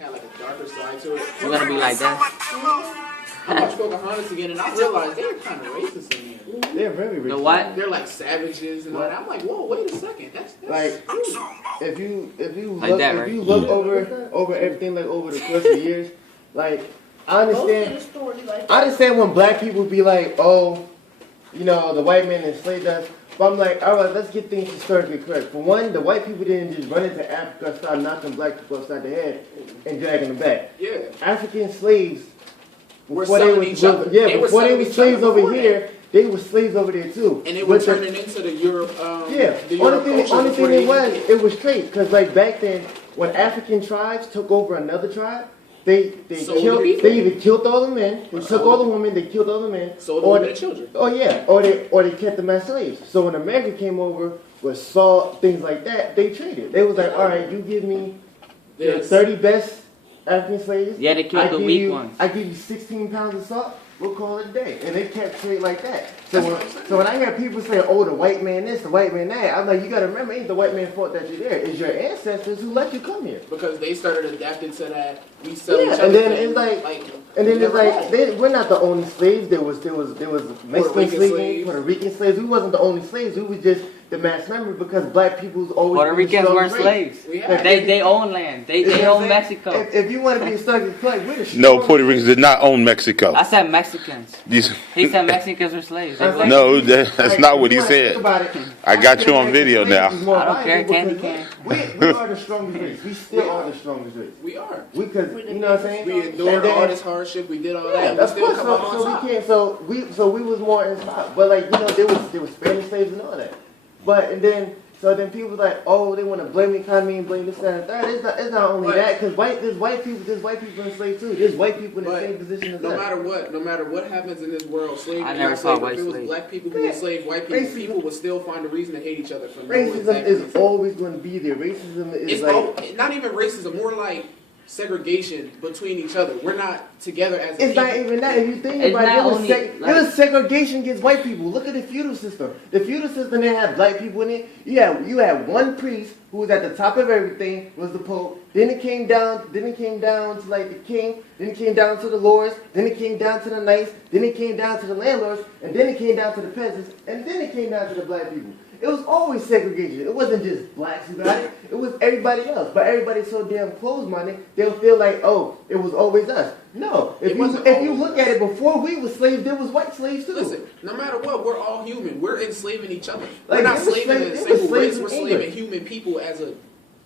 had like a darker side to it. You're gonna be like that. I watched Pocahontas again, and I realized they're kind of racist in there. They're very racist. The what? They're like savages and all that. I'm like, whoa, wait a second. That's like crazy. if you Like look that, if right? you look over everything like over the course of years, like I understand when black people be like, oh, you know, the white man enslaved us. But I'm like, all right, let's get things historically correct. For one, the white people didn't just run into Africa, start knocking black people upside the head and dragging them back. Yeah. African slaves, We're before selling they each other. was, yeah, They were before they selling were each slaves other over before here, that. they were slaves over there too. And they were With the- turning into the Europe. Yeah, the only Europe thing culture before it was, even- it was trade. Because like back then, when African tribes took over another tribe, they Sold the killed, people. they either killed all the men, they took sold all the- the women, they killed all the men, Sold the or women they, and children. oh yeah, or they kept them as slaves. So when America came over with salt, things like that, they traded. They was like, all right, you give me the Yes. 30 best African slaves. Yeah, they killed I the give weak you, ones. I give you 16 pounds of salt. We'll call it a day. And they kept trade like that. So That's when, what I'm saying. so when I hear people say, oh, the white man this, the white man that, I'm like, you got to remember, it ain't the white man's fault that you're there. It's your ancestors who let you come here. Because they started adapting to that. We sell each Yeah, other. and then thing. it's like, and we then it's never like, had. we're not the only slaves. There was Mexican Rican slaves, slaves. Puerto Rican slaves. We wasn't the only slaves. We was just the mass number because black people's always Puerto been the Ricans weren't strongest race. slaves. We had. They own land. You They know own what I'm saying? Mexico. If you want to be stuck in play, we're the No, strongest Puerto Ricans did not own Mexico. I said Mexicans. These- He said Mexicans were slaves. They were- No, that's Like, not if what you he wanna think said. about it, I got you on African video slaves now. is more I don't care, valuable candy because can. We are the strongest race. We still are the strongest race. We are. We could, you know what I'm saying? We endured And then- all this hardship. We did all Yeah, that. of We still course. come So, out on so top. we can't. So we was more inspired. But like you know, there was Spanish slaves and all that. But and then people was like, oh, they want to blame the economy and blame this that, and that. It's not only But- that because there's white people enslaved too. There's white people in the But same position as no us. matter what happens in this world, slavery I is never not saw slavery. white If it was slaves. black people who Yeah. enslaved white Racism. people would still find a reason to hate each other for no Racism exact is reason. always going to be there. Racism is It's like not even racism, more like segregation between each other. We're not together as a it's people. not even that. If you think It's about it, not it was, only, it like- was segregation against white people. Look at the feudal system. The feudal system didn't have black people in it. You had one priest who was at the top of everything, was the Pope. Then it came down to like the king. Then it came down to the lords. Then it came down to the knights. Then it came down to the landlords. And then it came down to the peasants. And then it came down to the black people. It was always segregation. It wasn't just blacks who got it. It was everybody else. But everybody's so damn closed-minded, they'll feel like, oh, it was always us. No. If you always look us. at it, before we were slaves, there was white slaves too. Listen, no matter what, we're all human. We're enslaving each other. Like, We're not they were slaving slave- a they were single slaves race. in We're England. slaving human people as a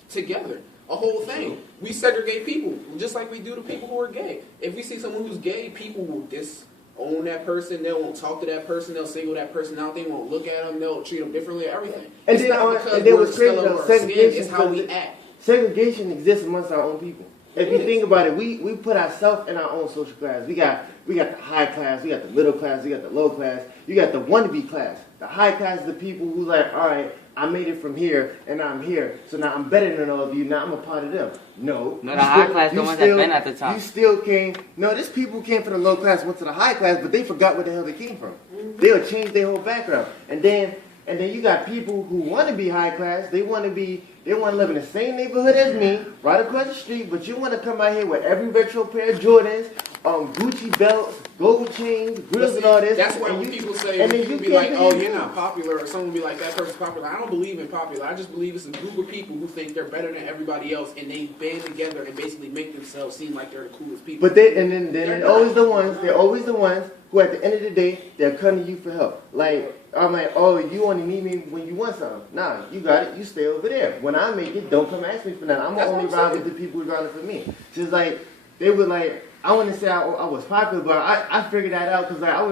together. A whole thing. We segregate people just like we do to people who are gay. If we see someone who's gay, people will disown that person. They won't talk to that person. They'll single that person out. They won't look at them. They'll treat them differently. Everything. And It's then, not because and then we're what's crazy still though, over our skin. segregation It's how we because act. segregation exists amongst our own people. If you It is. think about it, we put ourselves in our own social class. We got the high class, we got the middle class, we got the low class, you got the wannabe class. The high class is the people who like, all right, I made it from here and I'm here, so now I'm better than all of you. Now I'm a part of them. No, No, you the high still- class, the you ones still- that been at the top. You still came. No, these people came from the low class, went to the high class, but they forgot where the hell they came from. They'll change their whole background, and then you got people who want to be high class. They want to live in the same neighborhood as me, right across the street. But you want to come out here with every retro pair of Jordans, Gucci belts, gold chains, grills, and all this. That's why and when you- people say, and when then people you be like, can't oh, do you're it. not popular, or someone be like, that person's popular. I don't believe in popular. I just believe it's a group of people who think they're better than everybody else, and they band together and basically make themselves seem like they're the coolest people. But then They're they're not. always the ones. They're always the ones who, at the end of the day, they're coming to you for help. Like I'm like, oh, you only need me when you want something. Nah, you got it. You stay over there. When I make it, don't come ask me for nothing. I'm That's only what I'm ride saying. with the people who ride for me. Just like they were like, I want to say I was popular, but I figured that out because like I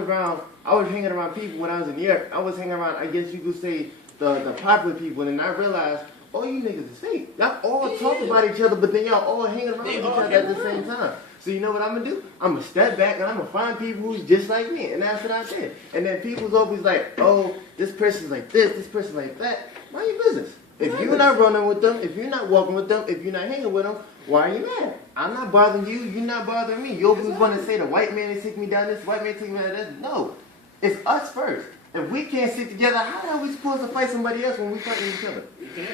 was hanging around people when I was in New York. I was hanging around, I guess you could say, the popular people, and I realized, oh, you niggas the same. Y'all all talk about each other, but then y'all all hanging around with each all other hang at the same time. So you know what I'm gonna do? I'm gonna step back and I'm gonna find people who's just like me, and that's what I did. And then people's always like, oh, this person's like this person's like that. Mind your business. If you're not running with them, if you're not walking with them, if you're not hanging with them, why are you mad? I'm not bothering you. You're not bothering me. You always want to say the white man is taking me down this, white man taking me down this. No, it's us first. If we can't stick together, how are we supposed to fight somebody else when we fighting each other? We can't.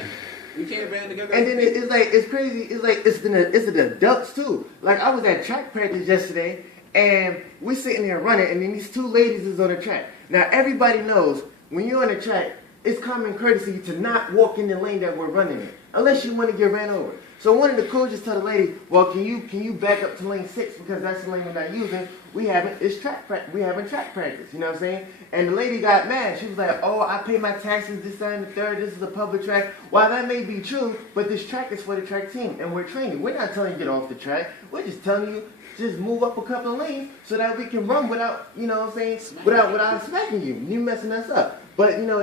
We can't band together. And then it's like, it's crazy. It's like, it's the adults too. Like, I was at track practice yesterday, and we sitting there running, and then these two ladies is on the track. Now, everybody knows when you're on the track, it's common courtesy to not walk in the lane that we're running in, unless you want to get ran over. So one of the coaches tell the lady, well, can you back up to lane 6 because that's the lane we're not using. We having track practice. You know what I'm saying? And the lady got mad. She was like, oh, I pay my taxes this time, the third. This is a public track. While that may be true, but this track is for the track team, and we're training. We're not telling you to get off the track. We're just telling you just move up a couple of lanes so that we can run without, you know what I'm saying, without smacking you. You messing us up. But, you know,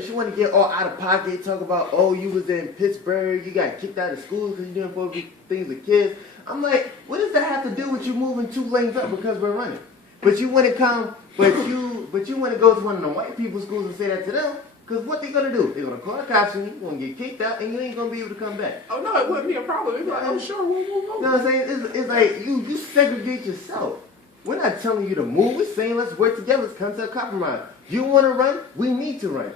she wanted to get all out of pocket, talk about, oh, you was in Pittsburgh, you got kicked out of school because you're doing appropriate things with kids. I'm like, what does that have to do with you moving 2 lanes up because we're running? But you want to come, but you want to go to one of the white people's schools and say that to them, because what they going to do? They're going to call the cops on you, you're going to get kicked out, and you ain't going to be able to come back. Oh, no, it wouldn't be a problem. It'd be like, oh, sure, we'll move over. You know what I'm saying? It's like, you segregate yourself. We're not telling you to move. We're saying let's work together. Let's come to a compromise. You want to run? We need to run.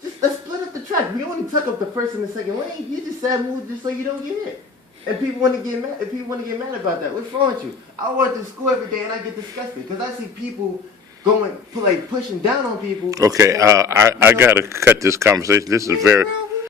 Just let's split up the track. We only took up the first and the second lane. You just said move just so you don't get hit. And people want to get mad. If people want to get mad about that, what's wrong with you? I work in school every day and I get disgusted because I see people pushing down on people. Okay, I got to cut this conversation. This is very,